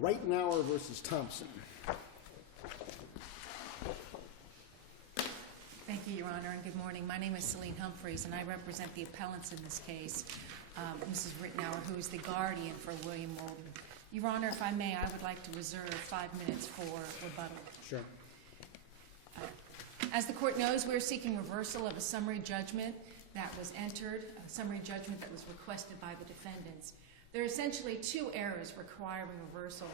Wrongful versus Thompson. Thank you, Your Honor, and good morning. My name is Celine Humphreys, and I represent the appellants in this case, Mrs. Writour, who is the guardian for William Walden. Your Honor, if I may, I would like to reserve 5 minutes for rebuttal. Sure. As the court knows, we're seeking reversal of a summary judgment that was entered, a summary judgment that was requested by the defendants. There are essentially two errors requiring reversal.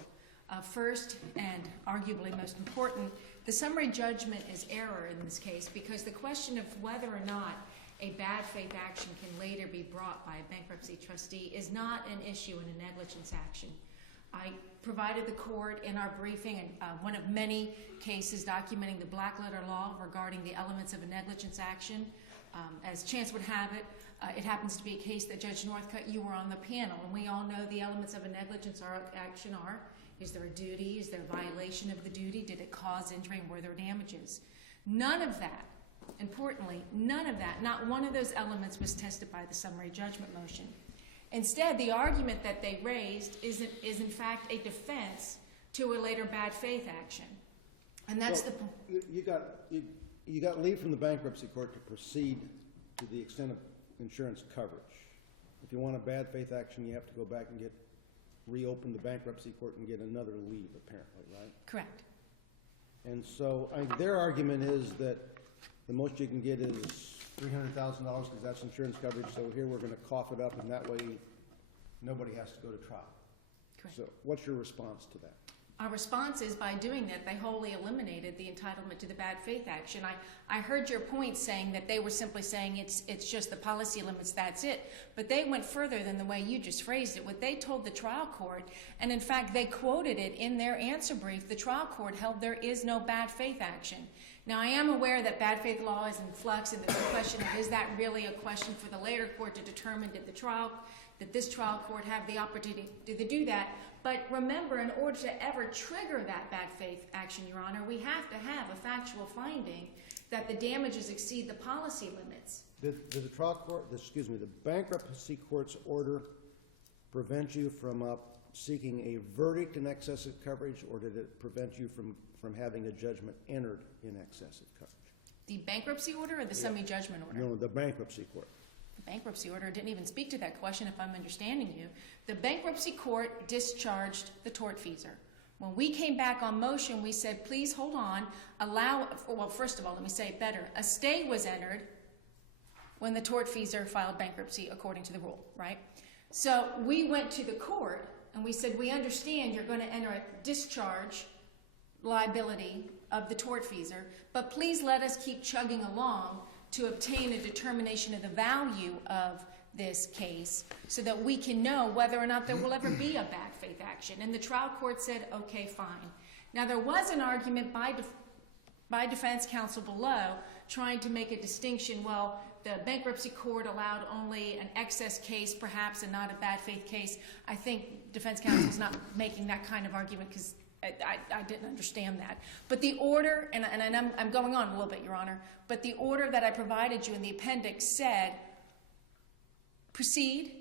First, and arguably most important, the summary judgment is error in this case because the question of whether or not a bad faith action can later be brought by a bankruptcy trustee is not an issue in a negligence action. I provided the court in our briefing one of many cases documenting the black letter law regarding the elements of a negligence action. As chance would have it, it happens to be a case that Judge Northcutt, you were on the panel, and we all know the elements of a negligence action are: is there a duty? Is there a violation of the duty? Did it cause injury, and were there damages? None of that, importantly, none of that, not one of those elements was tested by the summary judgment motion. Instead, the argument that they raised is in fact a defense to a later bad faith action. And that's the point. You got leave from the bankruptcy court to proceed to the extent of insurance coverage. If you want a bad faith action, you have to go back and reopen the bankruptcy court and get another leave, apparently, right? Correct. And so their argument is that the most you can get is $300,000 because that's insurance coverage, so here we're going to cough it up, and that way nobody has to go to trial. Correct. So what's your response to that? Our response is by doing that, they wholly eliminated the entitlement to the bad faith action. I heard your point saying that they were simply saying it's just the policy limits, that's it. But they went further than the way you just phrased it. What they told the trial court, and in fact they quoted it in their answer brief, the trial court held there is no bad faith action. Now I am aware that bad faith law is in flux, and the question of is that really a question for the later court to determine did this trial court have the opportunity to do that. But remember, in order to ever trigger that bad faith action, Your Honor, we have to have a factual finding that the damages exceed the policy limits. Did the trial court, the bankruptcy court's order prevent you from seeking a verdict in excess of coverage, or did it prevent you from having a judgment entered in excess of coverage? The bankruptcy order or the summary judgment order? No, the bankruptcy court. The bankruptcy order didn't even speak to that question, if I'm understanding you. The bankruptcy court discharged the tortfeasor. When we came back on motion, we said, please hold on, well, first of all, let me say it better. A stay was entered when the tortfeasor filed bankruptcy according to the rule, right? So we went to the court and we said, we understand you're going to enter a discharge liability of the tortfeasor, but please let us keep chugging along to obtain a determination of the value of this case so that we can know whether or not there will ever be a bad faith action. And the trial court said, okay, fine. Now there was an argument by defense counsel below trying to make a distinction. Well, the bankruptcy court allowed only an excess case perhaps and not a bad faith case. I think defense counsel is not making that kind of argument because I didn't understand that. But the order, and I'm going on a little bit, Your Honor, but the order that I provided you in the appendix said, proceed,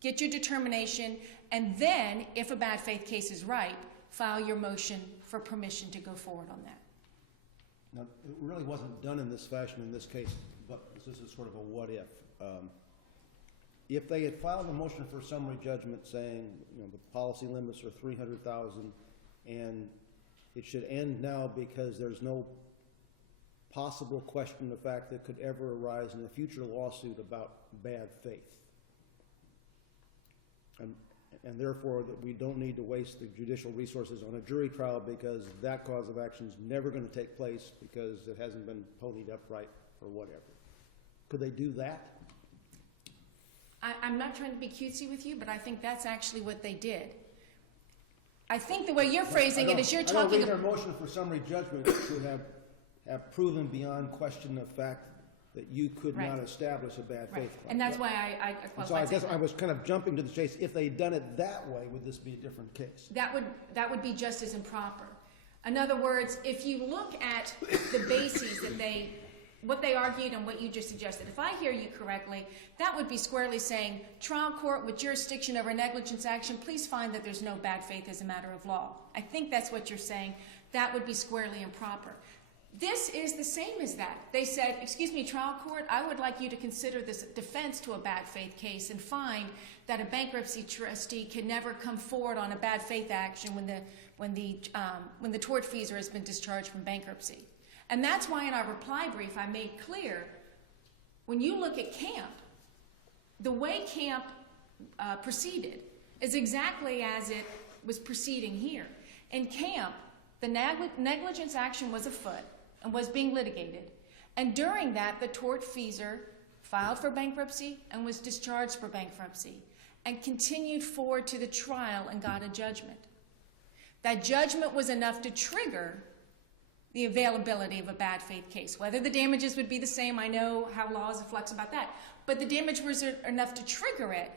get your determination, and then, if a bad faith case is right, file your motion for permission to go forward on that. Now, it really wasn't done in this fashion in this case, but this is sort of a what if. If they had filed a motion for summary judgment saying, the policy limits are $300,000 and it should end now because there's no possible question of fact that could ever arise in a future lawsuit about bad faith. And therefore, that we don't need to waste the judicial resources on a jury trial because that cause of action is never going to take place because it hasn't been ponied up right or whatever. Could they do that? I'm not trying to be cutesy with you, but I think that's actually what they did. I think the way you're phrasing it is you're talking about... their motion for summary judgment should have proven beyond question of fact that you could not establish a bad faith claim. And that's why I qualified. So I guess I was kind of jumping to the chase. If they had done it that way, would this be a different case? That would be just as improper. In other words, if you look at the bases that they what they argued and what you just suggested, if I hear you correctly, that would be squarely saying, trial court with jurisdiction over negligence action, please find that there's no bad faith as a matter of law. I think that's what you're saying. That would be squarely improper. This is the same as that. They said, excuse me, trial court, I would like you to consider this defense to a bad faith case and find that a bankruptcy trustee can never come forward on a bad faith action when the tortfeasor has been discharged from bankruptcy. And that's why in our reply brief I made clear, when you look at Camp, the way Camp proceeded is exactly as it was proceeding here. In Camp, the negligence action was afoot and was being litigated. And during that, the tortfeasor filed for bankruptcy and was discharged for bankruptcy and continued forward to the trial and got a judgment. That judgment was enough to trigger the availability of a bad faith case. Whether the damages would be the same, I know how law is a flux about that, but the damage was enough to trigger it.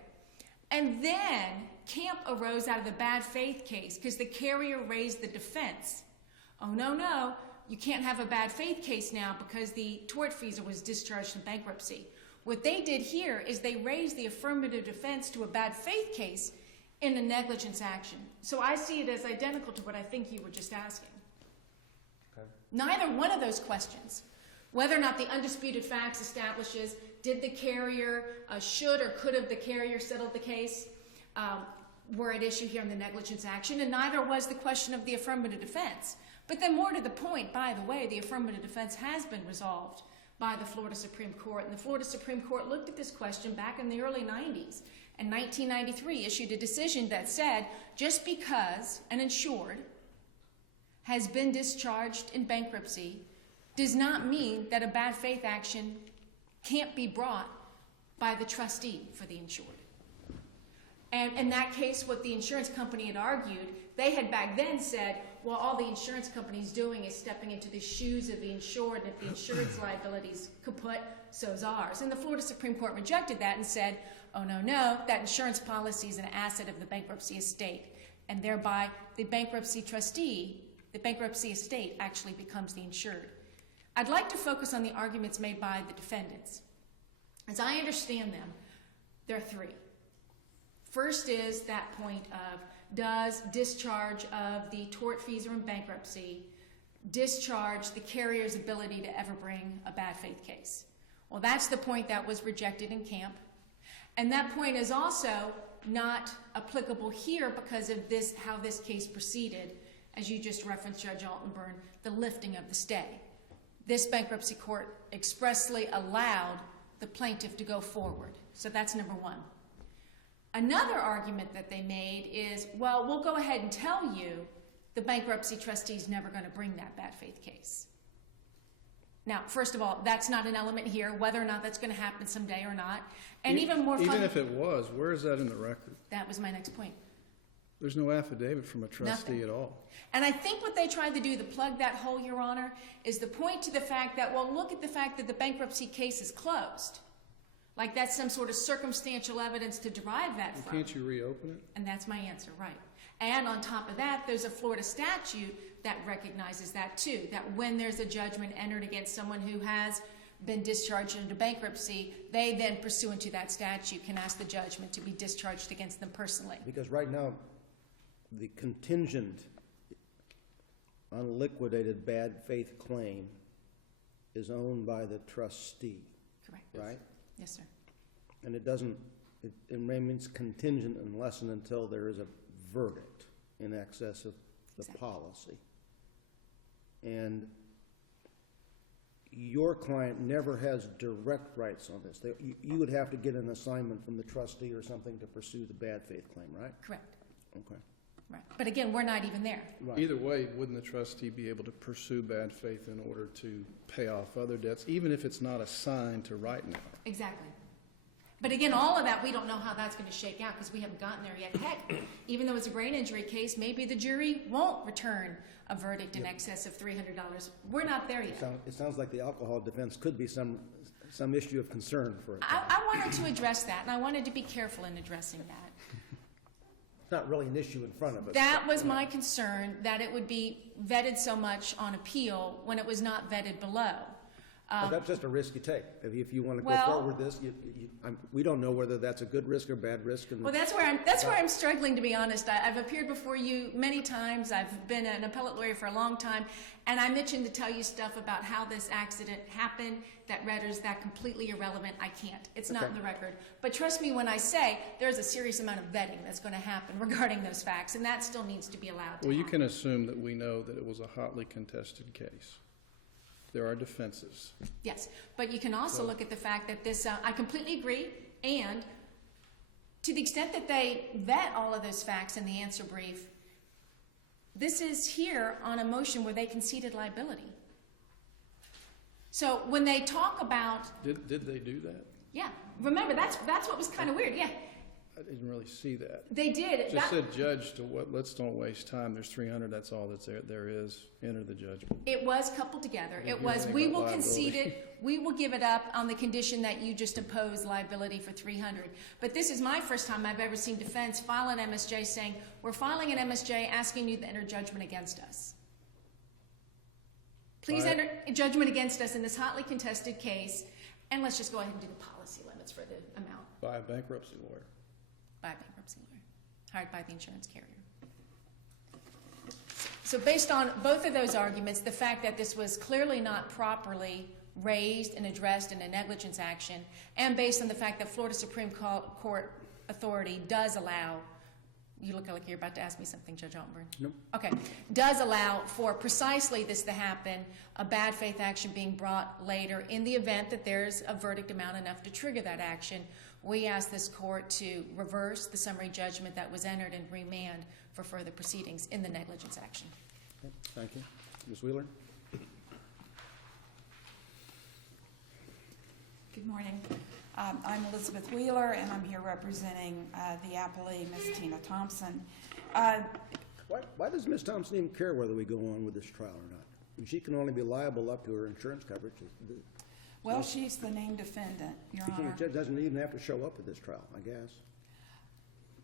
And then Camp arose out of the bad faith case because the carrier raised the defense. Oh, no, you can't have a bad faith case now because the tortfeasor was discharged from bankruptcy. What they did here is they raised the affirmative defense to a bad faith case in a negligence action. So I see it as identical to what I think you were just asking. Okay. Neither one of those questions, whether or not the undisputed facts establishes did the carrier, should or could have the carrier settled the case, were at issue here in the negligence action, and neither was the question of the affirmative defense. But then more to the point, by the way, the affirmative defense has been resolved by the Florida Supreme Court, and the Florida Supreme Court looked at this question back in the early 90s. In 1993, issued a decision that said just because an insured has been discharged in bankruptcy does not mean that a bad faith action can't be brought by the trustee for the insured. And in that case, what the insurance company had argued, they had back then said, well, all the insurance company's doing is stepping into the shoes of the insured, and if the insured's liabilities kaput, so's ours. And the Florida Supreme Court rejected that and said, oh, no, that insurance policy is an asset of the bankruptcy estate, and thereby the bankruptcy trustee, the bankruptcy estate actually becomes the insured. I'd like to focus on the arguments made by the defendants. As I understand them, there are three. First is that point of, does discharge of the tortfeasor in bankruptcy discharge the carrier's ability to ever bring a bad faith case? Well, that's the point that was rejected in Camp. And that point is also not applicable here because of this, how this case proceeded, as you just referenced, Judge Altenburn, the lifting of the stay. This bankruptcy court expressly allowed the plaintiff to go forward. So that's number one. Another argument that they made is, well, we'll go ahead and tell you the bankruptcy trustee is never going to bring that bad faith case. Now, first of all, that's not an element here, whether or not that's going to happen someday or not. And even more Even if it was, where is that in the record? That was my next point. There's no affidavit from a trustee Nothing at all. And I think what they tried to do to plug that hole, Your Honor, is to point to the fact that, well, look at the fact that the bankruptcy case is closed. Like that's some sort of circumstantial evidence to derive that from. Can't you reopen it? And that's my answer, right. And on top of that, there's a Florida statute that recognizes that too, that when there's a judgment entered against someone who has been discharged into bankruptcy, they then, pursuant to that statute, can ask the judgment to be discharged against them personally. Because right now, the contingent unliquidated bad faith claim is owned by the trustee. Correct. Right? Yes, sir. And it remains contingent unless and until there is a verdict in excess of the Exactly. policy. And your client never has direct rights on this. You would have to get an assignment from the trustee or something to pursue the bad faith claim, right? Correct. Okay. Right. But again, we're not even there. Right. Either way, wouldn't the trustee be able to pursue bad faith in order to pay off other debts, even if it's not assigned to Wrritenour? Exactly. But again, all of that, we don't know how that's going to shake out because we haven't gotten there yet. Heck, even though it's a brain injury case, maybe the jury won't return a verdict in excess of $300. We're not there yet. It sounds like the alcohol defense could be some issue of concern for it. I wanted to address that, and I wanted to be careful in addressing that. It's not really an issue in front of us. That was my concern, that it would be vetted so much on appeal when it was not vetted below. But that's just a risk you take. If you want to go Well- forward with this, we don't know whether that's a good risk or bad risk. And Well, that's where I'm struggling, to be honest. I've appeared before you many times. I've been an appellate lawyer for a long time, and I mentioned to tell you stuff about how this accident happened that renders that completely irrelevant. I can't. It's not in the record. But trust me when I say there's a serious amount of vetting that's going to happen regarding those facts, and that still needs to be allowed to Well, you happen. can assume that we know that it was a hotly contested case. There are defenses. Yes, but you can also look at the fact that this, I completely agree, and to the extent that they vet all of those facts in the answer brief, this is here on a motion where they conceded liability. So when they talk about, Did they do that? yeah, remember, that's what was kind of weird, yeah. I didn't really see that. They did. Just That- said judge to what, let's don't waste time. There's 300, that's all that's there is. Enter the judgment. It was coupled together. Didn't It hear was, anything we about will concede liability. it, we will give it up on the condition that you just impose liability for 300. But this is my first time I've ever seen defense file an MSJ saying, we're filing an MSJ asking you to enter judgment against us. Please By- enter judgment against us in this hotly contested case, and let's just go ahead and do the policy limits for the amount By a bankruptcy lawyer. by a bankruptcy lawyer, hired by the insurance carrier. So based on both of those arguments, the fact that this was clearly not properly raised and addressed in a negligence action, and based on the fact that Florida Supreme Court authority does allow, you look like you're about to ask me something, Judge Altenburn. Nope. Okay, does allow for precisely this to happen, a bad faith action being brought later in the event that there's a verdict amount enough to trigger that action. We ask this court to reverse the summary judgment that was entered and remand for further proceedings in the negligence action. Okay, thank you. Ms. Wheeler? Good morning. I'm Elizabeth Wheeler, and I'm here representing the appellee, Ms. Tina Thompson. Why does Ms. Thompson even care whether we go on with this trial or not? I mean, she can only be liable up to her insurance coverage. Well, she's the named defendant, Your The Honor. judge doesn't even have to show up at this trial, I guess.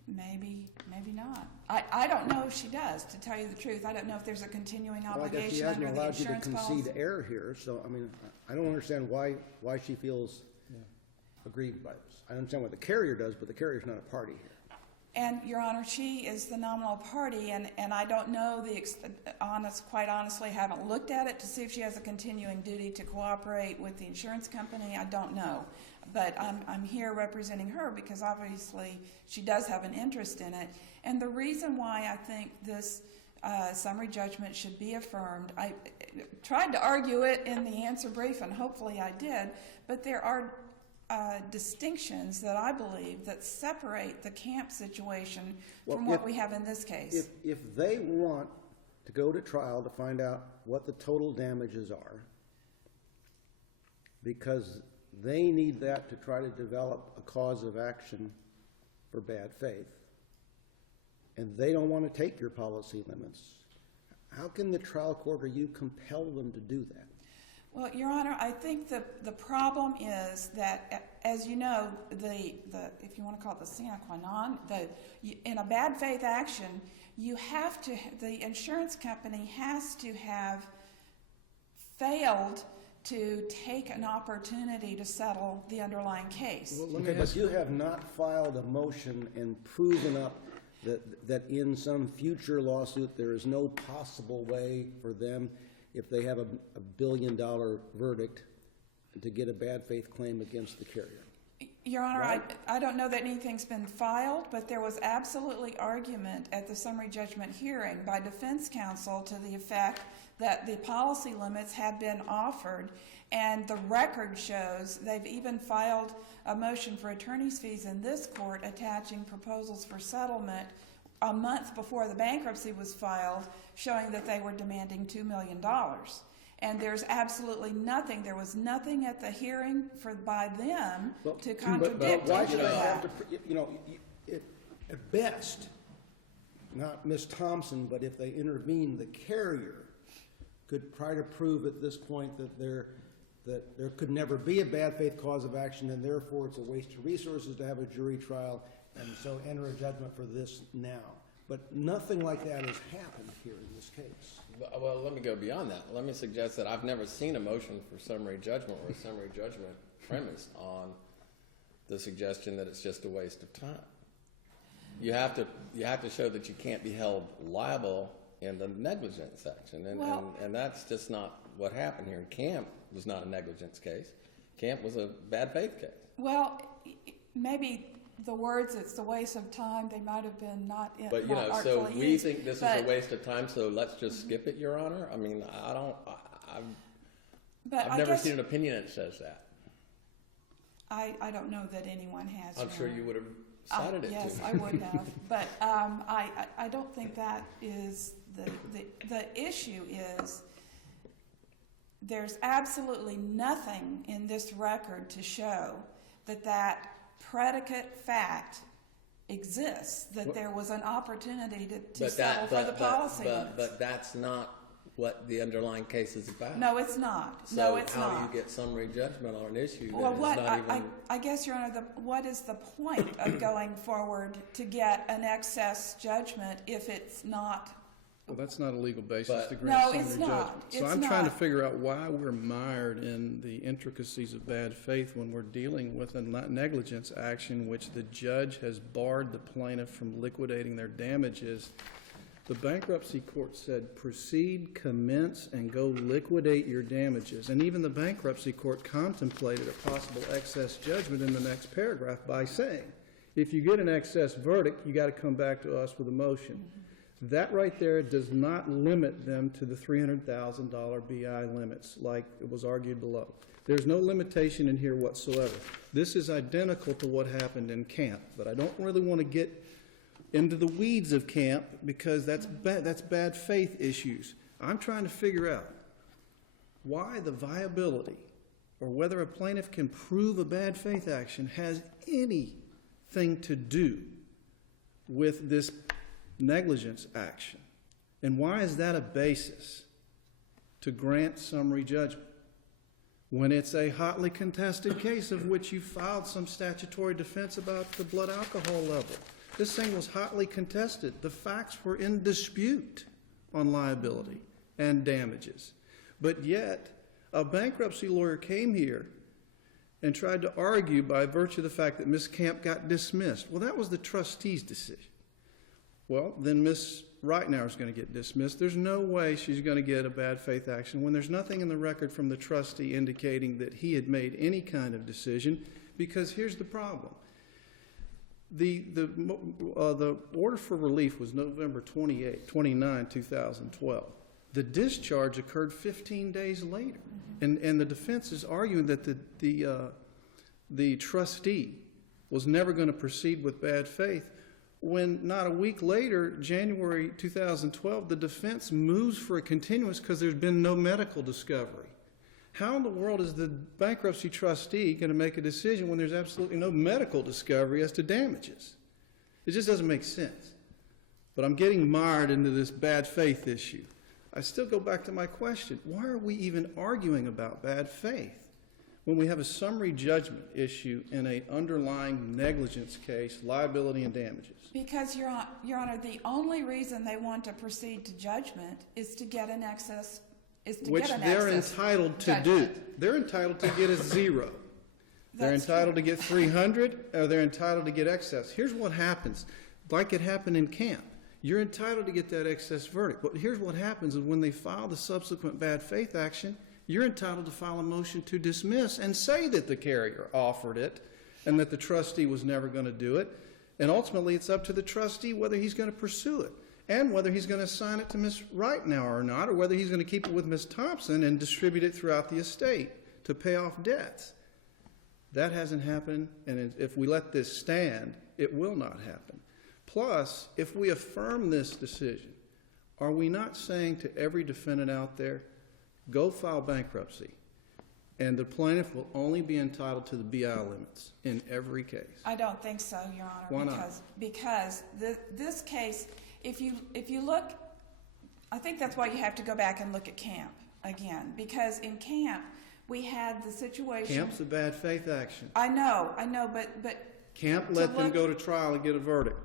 Maybe, maybe not. I don't know if she does, to tell you the truth. I don't know if there's a continuing Well, I guess she obligation hasn't under the allowed you to insurance policy. concede error here, so, I mean, I don't understand why she feels aggrieved by this. I understand what the carrier does, but the carrier's not a party here. And, Your Honor, she is the nominal party, and I don't know quite honestly, haven't looked at it to see if she has a continuing duty to cooperate with the insurance company. I don't know. But I'm here representing her because obviously she does have an interest in it. And the reason why I think this summary judgment should be affirmed, I tried to argue it in the answer brief, and hopefully I did, but there are distinctions that I believe that separate the camp situation from what we have in this case. If they want to go to trial to find out what the total damages are, because they need that to try to develop a cause of action for bad faith, and they don't want to take your policy limits, how can the trial court or you compel them to do that? Well, Your Honor, I think the problem is that, as you know, if you want to call it the sine qua non, in a bad faith action, the insurance company has to have failed to take an opportunity to settle the underlying case. Okay, but you have not filed a motion and proven up that in some future lawsuit there is no possible way for them, if they have a $1 billion verdict, to get a bad faith claim against the carrier. Your Honor, Right? I don't know that anything's been filed, but there was absolutely argument at the summary judgment hearing by defense counsel to the effect that the policy limits had been offered, and the record shows they've even filed a motion for attorney's fees in this court attaching proposals for settlement a month before the bankruptcy was filed, showing that they were demanding $2 million. And there's absolutely nothing, there was nothing at the hearing by them to contradict Why any should of I have that. to, at best, not Ms. Thompson, but if they intervene, the carrier could try to prove at this point that there could never be a bad faith cause of action, and therefore it's a waste of resources to have a jury trial, and so enter a judgment for this now. But nothing like that has happened here in this case. Well, let me go beyond that. Let me suggest that I've never seen a motion for summary judgment or a summary judgment premised on the suggestion that it's just a waste of time. You have to show that you can't be held liable in the negligence section, and that's just not what happened here. Camp was not a negligence case. Camp was a bad faith case. Well, maybe the words "it's a waste of time" they might have been not. But you know, so we think this is a waste of time. So let's just skip it, Your Honor. I mean, I've never seen an opinion that says that. I don't know that anyone has. I'm sure you would have cited it. Yes, too. I would have. But I don't think that is the issue. Is there's absolutely nothing in this record to show that predicate fact exists, that there was an opportunity to settle for the policy limits. But that's not what the underlying case is about. No, it's not. So no, it's how not. do you get summary judgment on an issue Well, that is not even... I guess, Your Honor, what is the point of going forward to get an excess judgment if it's not... Well, that's not a legal basis to grant No, summary it's not. judgment. So It's I'm trying to not. figure out why we're mired in the intricacies of bad faith when we're dealing with a negligence action which the judge has barred the plaintiff from liquidating their damages. The bankruptcy court said, proceed, commence, and go liquidate your damages. And even the bankruptcy court contemplated a possible excess judgment in the next paragraph by saying, if you get an excess verdict, you got to come back to us with a motion. That right there does not limit them to the $300,000 BI limits like it was argued below. There's no limitation in here whatsoever. This is identical to what happened in Camp, but I don't really want to get into the weeds of Camp because that's bad faith issues. I'm trying to figure out why the viability or whether a plaintiff can prove a bad faith action has anything to do with this negligence action. And why is that a basis to grant summary judgment when it's a hotly contested case of which you filed some statutory defense about the blood alcohol level? This thing was hotly contested. The facts were in dispute on liability and damages. But yet, a bankruptcy lawyer came here and tried to argue by virtue of the fact that Ms. Camp got dismissed. Well, that was the trustee's decision. Well, then Ms. Wrritenour is going to get dismissed. There's no way she's going to get a bad faith action when there's nothing in the record from the trustee indicating that he had made any kind of decision, because here's the problem. The order for relief was November 29, 2012. The discharge occurred 15 days later. And the defense is arguing that the trustee was never going to proceed with bad faith when not a week later, January 2012, the defense moves for a continuance because there's been no medical discovery. How in the world is the bankruptcy trustee going to make a decision when there's absolutely no medical discovery as to damages? It just doesn't make sense. But I'm getting mired into this bad faith issue. I still go back to my question. Why are we even arguing about bad faith when we have a summary judgment issue in an underlying negligence case, liability and damages? Because, Your Honor, the only reason they want to proceed to judgment is to get an excess, Which they're entitled to do. They're entitled to get a zero. They're entitled to get 300, or they're entitled to get excess. Here's what happens, like it happened in Camp. You're entitled to get that excess verdict. But here's what happens is when they file the subsequent bad faith action, you're entitled to file a motion to dismiss and say that the carrier offered it and that the trustee was never going to do it. And ultimately, it's up to the trustee whether he's going to pursue it and whether he's going to assign it to Ms. Wrritenour or not, or whether he's going to keep it with Ms. Thompson and distribute it throughout the estate to pay off debts. That hasn't happened, and if we let this stand, it will not happen. Plus, if we affirm this decision, are we not saying to every defendant out there, go file bankruptcy, and the plaintiff will only be entitled to the BI limits in every case? I don't think so, Your Honor. Why not? Because this case, if you look, I think that's why you have to go back and look at Camp again. Because in Camp, we had the situation. Camp's a bad faith action. I know, but Camp let them go to trial and get a verdict.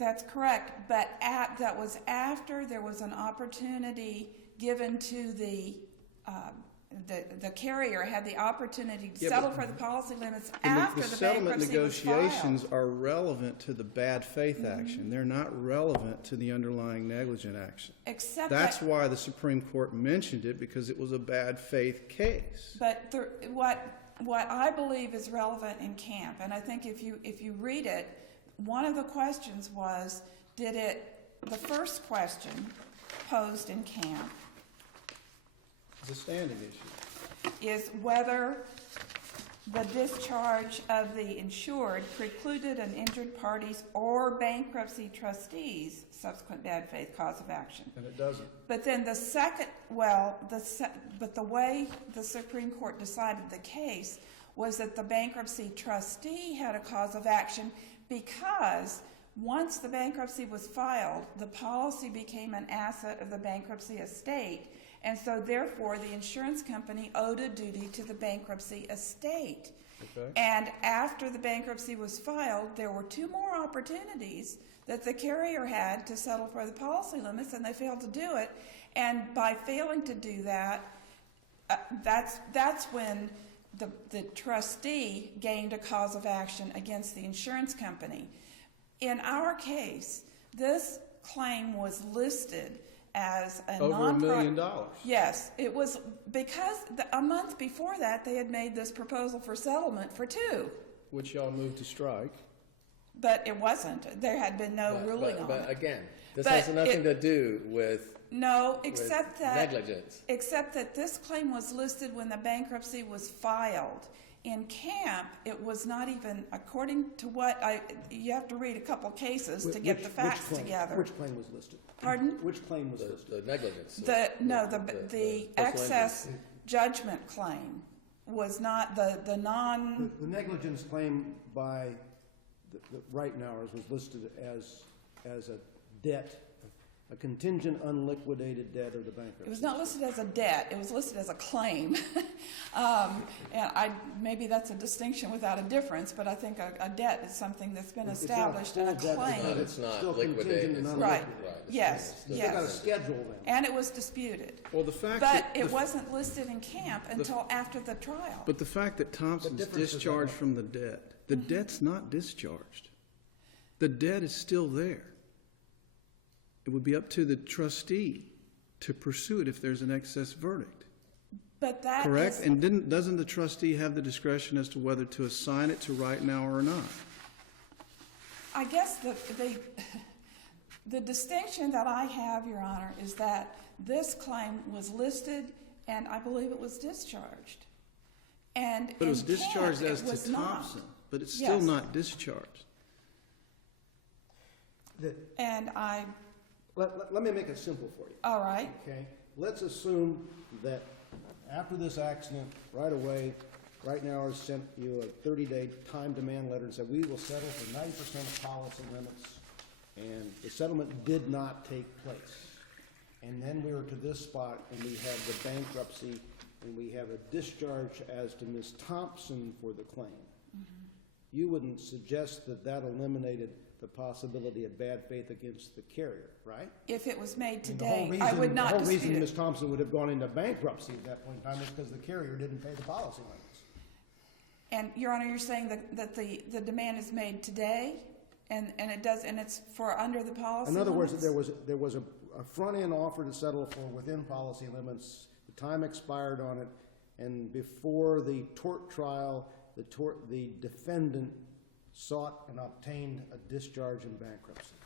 That's correct, but that was after there was an opportunity given to the carrier had the opportunity to settle for the policy limits after the settlement bankruptcy was negotiations filed. are relevant to the bad faith action. They're not relevant to the underlying negligent action. Except That's why the Supreme Court mentioned it, because it was a bad faith case. But what I believe is relevant in Camp, and I think if you read it, one of the questions was, the first question posed in Camp It's a standing issue. is whether the discharge of the insured precluded an injured party's or bankruptcy trustee's subsequent bad faith cause of action. And it doesn't. But then but the way the Supreme Court decided the case was that the bankruptcy trustee had a cause of action because once the bankruptcy was filed, the policy became an asset of the bankruptcy estate, and so therefore the insurance company owed a duty to the bankruptcy estate. Okay. And after the bankruptcy was filed, there were two more opportunities that the carrier had to settle for the policy limits, and they failed to do it. And by failing to do that, that's when the trustee gained a cause of action against the insurance company. In our case, this claim was listed as a Over $1 million. Yes, it was because a month before that they had made this proposal for settlement for $2 million. Which y'all moved to strike. But it wasn't. There had been no ruling on it. But again, this But has nothing to do with negligence. negligence. Except that this claim was listed when the bankruptcy was filed. In Camp, it was not even, according to you have to read a couple cases to get the facts together. Which claim was listed? Pardon? Which claim was listed? The negligence. The excess judgment claim was not the non. The negligence claim by the Writenauers was listed as a debt, a contingent unliquidated debt of the bankruptcy. It was not listed as a debt. It was listed as a claim. And maybe that's a distinction without a difference, but I think a debt is something that's been established, and a claim. But it's not Still liquidated. contingent and Right. unliquidated. Yes. You've got a schedule then. And it was disputed. Well, the fact But that it wasn't listed in Camp until after the trial. But the fact that Thompson's difference is discharged that- from the debt, the debt's not discharged. The debt is still there. It would be up to the trustee to pursue it if there's an excess verdict. But that Correct? is- And doesn't the trustee have the discretion as to whether to assign it to Writenauer or not? I guess the distinction that I have, Your Honor, is that this claim was listed, and I believe it was discharged. And But it was in Camp, discharged as it was to not. Thompson, but it's still Yes. not discharged. And Let me make it simple for you. all right, Okay, let's assume that after this accident, right away, Writenauer sent you a 30-day time demand letter and said, we will settle for 90% of policy limits, and the settlement did not take place. And then we were to this spot, and we have the bankruptcy, and we have a discharge as to Ms. Thompson for the claim. You wouldn't suggest that that eliminated the possibility of bad faith against the carrier, right? if it was made And the whole today, I would not The whole reason dispute Ms. it. Thompson would have gone into bankruptcy at that point in time is because the carrier didn't pay the policy limits. And, Your Honor, you're saying that the demand is made today, and it does, and it's for under the policy In other words, limits? there was a front-end offer to settle for within policy limits. The time expired on it, and before the tort trial, the defendant sought and obtained a discharge in bankruptcy.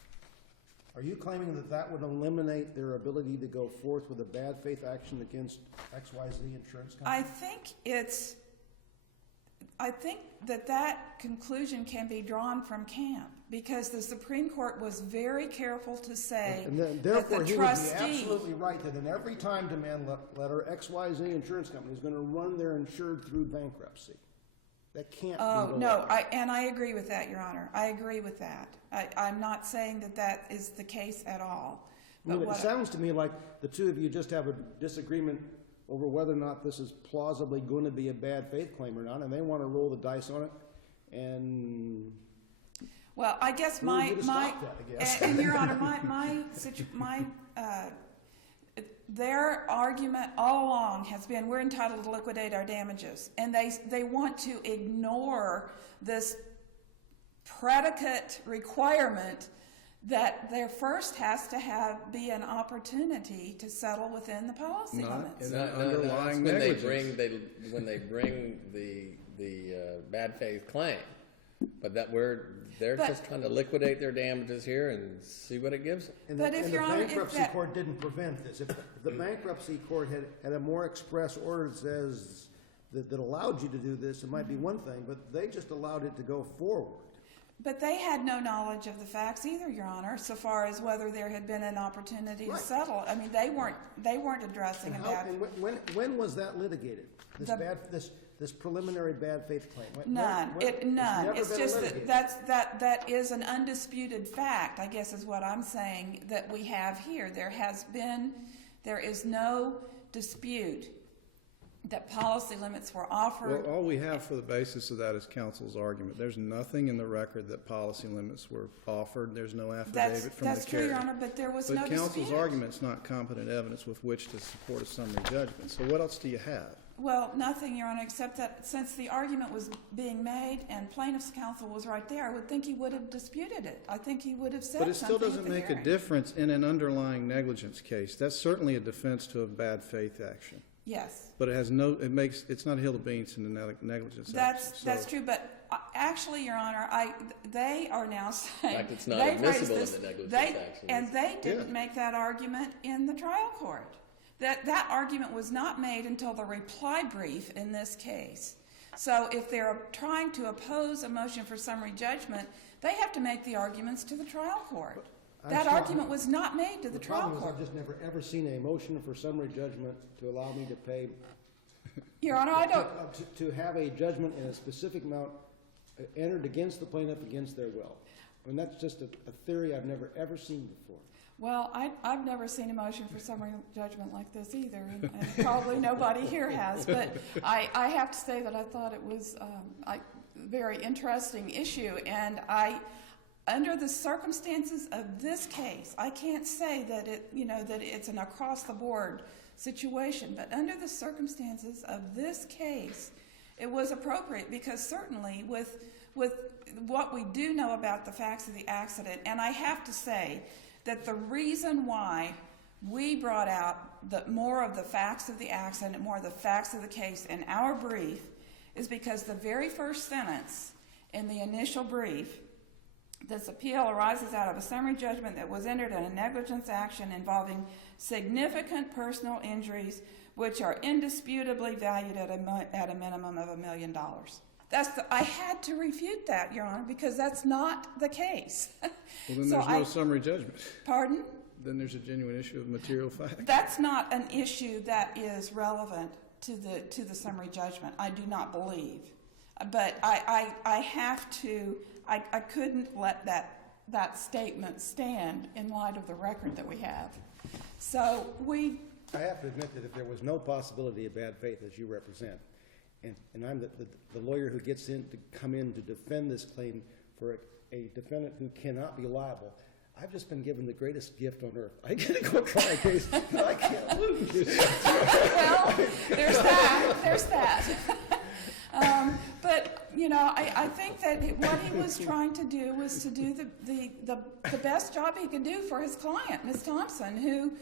Are you claiming that that would eliminate their ability to go forth with a bad faith action against XYZ insurance company? I think that conclusion can be drawn from Camp, because the Supreme Court was very careful to say And then, that therefore, the he would be trustee. absolutely right that in every time demand letter, XYZ insurance company is going to run their insured through bankruptcy. That can't be Oh, the no, law. and I agree with that, Your Honor. I agree with that. I'm not saying that is the case at all. I mean, But it what sounds to me like the two of you just have a disagreement over whether or not this is plausibly going to be a bad faith claim or not, and they want to roll the dice on it. And Well, I guess Who would have stopped that, I guess? and Your Honor, their argument all along has been we're entitled to liquidate our damages, and they want to ignore this predicate requirement that there first has to be an opportunity to settle within the policy limits. in that underlying when negligence. they bring the bad faith claim, but they're just trying to liquidate their damages here and see what it gives them. And But if, Your Honor, if bankruptcy that- court didn't prevent this. If the bankruptcy court had a more express order that says, that allowed you to do this, it might be one thing, but they just allowed it to go forward. But they had no knowledge of the facts either, Your Honor, so far as whether there had been an opportunity to Right. settle. I mean, they weren't addressing And that. when was that litigated? This preliminary bad faith claim? None. None. never It's been just litigated. that is an undisputed fact, I guess is what I'm saying, that we have here. There is no dispute that policy limits were offered. Well, all we have for the basis of that is counsel's argument. There's nothing in the record that policy limits were offered. There's no affidavit from the That's true, carrier. Your Honor, but there was no But dispute. counsel's argument's not competent evidence with which to support a summary judgment. So what else do you have? Well, nothing, Your Honor, except that since the argument was being made and plaintiff's counsel was right there, I would think he would have disputed it. I think he would have said But it something still doesn't at the make a hearing. difference in an underlying negligence case. That's certainly a defense to a bad faith action. Yes. But it's not a hill of beans in the negligence action. That's true, but actually, Your Honor, they are now saying. In fact, it's not they've raised admissible in this- the negligence they- action. And they didn't Yeah. make that argument in the trial court. That argument was not made until the reply brief in this case. So if they're trying to oppose a motion for summary judgment, they have to make the arguments to the trial court. That argument was not made to the trial problem is court. I've just never, ever seen a motion for summary judgment to allow me to pay, Your Honor, I don't. to have a judgment in a specific amount entered against the plaintiff against their will. I mean, that's just a theory I've never, ever seen before. Well, I've never seen a motion for summary judgment like this either, and probably nobody here has. But I have to say that I thought it was a very interesting issue, and under the circumstances of this case, I can't say that that it's an across-the-board situation, but under the circumstances of this case, it was appropriate because certainly with what we do know about the facts of the accident, and I have to say that the reason why we brought out more of the facts of the accident, more of the facts of the case in our brief is because the very first sentence in the initial brief, this appeal arises out of a summary judgment that was entered in a negligence action involving significant personal injuries which are indisputably valued at a minimum of $1 million. I had to refute that, Your Honor, because that's not the case. Well, then So there's no summary judgment. Pardon? Then there's a genuine issue of material fact. That's not an issue that is relevant to the summary judgment, I do not believe. But I have to, I couldn't let that statement stand in light of the record that we have. So I have to admit that if there was no possibility of bad faith as you represent, and I'm the lawyer who gets in to come in to defend this claim for a defendant who cannot be liable, I've just been given the greatest gift on earth. I get to go try a case that I can't lose. well, there's that. But I think that what he was trying to do was to do the best job he could do for his client, Ms. Thompson, who,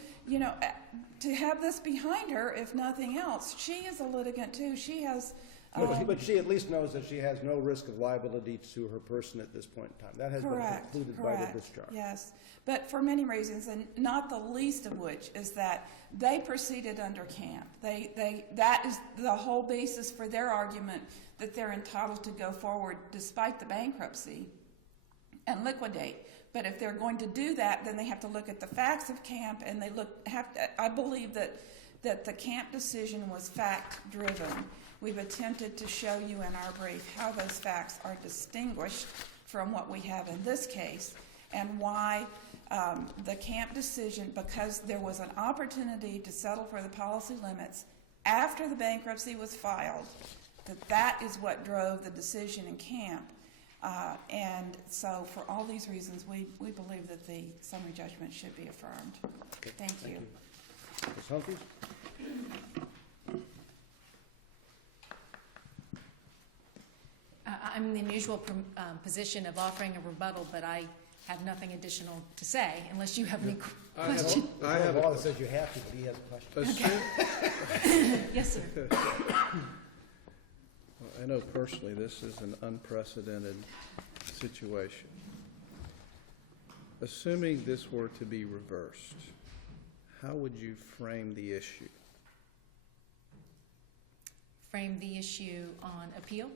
to have this behind her, if nothing else. She is a litigant too. She has. But she at least knows that she has no risk of liability to her person at this point in time. That has been concluded by the discharge. Yes, but for many reasons, and not the least of which is that they proceeded under camp. That is the whole basis for their argument that they're entitled to go forward despite the bankruptcy and liquidate. But if they're going to do that, then they have to look at the facts of camp, and I believe that the camp decision was fact-driven. We've attempted to show you in our brief how those facts are distinguished from what we have in this case, and why the camp decision, because there was an opportunity to settle for the policy limits after the bankruptcy was filed, that is what drove the decision in camp. And so for all these reasons, we believe that the summary judgment should be affirmed. Thank you. Ms. Humphries? I'm in the unusual position of offering a rebuttal, but I have nothing additional to say unless you have any questions. I have a a law that says you have to, but he has a question. Yes, sir. I know personally this is an unprecedented situation. Assuming this were to be reversed, how would you frame the issue? Frame the issue on appeal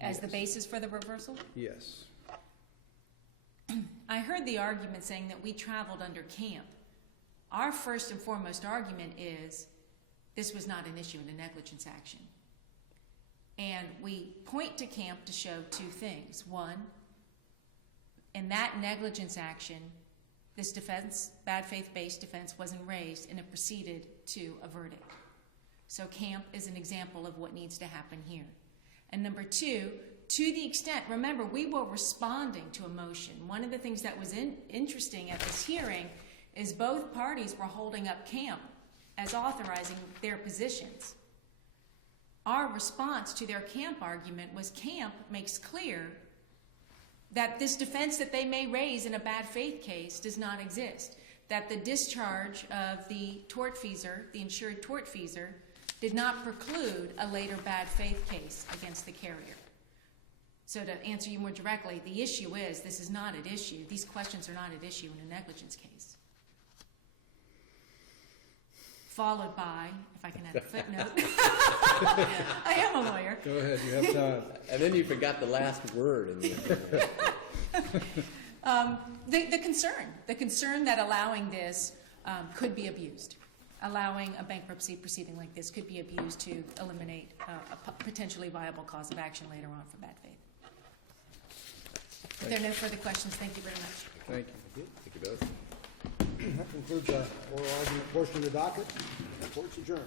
as the Yes. basis for the reversal? Yes. I heard the argument saying that we traveled under camp. Our first and foremost argument is this was not an issue in a negligence action. And we point to camp to show two things. One, in that negligence action, this defense, bad faith-based defense, wasn't raised and it proceeded to a verdict. So camp is an example of what needs to happen here. And number two, to the extent, remember, we were responding to a motion. One of the things that was interesting at this hearing is both parties were holding up camp as authorizing their positions. Our response to their camp argument was camp makes clear that this defense that they may raise in a bad faith case does not exist, that the discharge of the tortfeasor, the insured tortfeasor, did not preclude a later bad faith case against the carrier. So to answer you more directly, the issue is this is not at issue. These questions are not at issue in a negligence case. Followed by, if I can add a footnote, I am a lawyer. Go ahead, you have time. And then you forgot the last word in the The concern that allowing this could be abused. Allowing a bankruptcy proceeding like this could be abused to eliminate a potentially viable cause of action later on for bad faith. If there are no further questions, thank you very much. Thank you. Thank you both. That concludes our oral argument portion of the docket. The court's adjourned.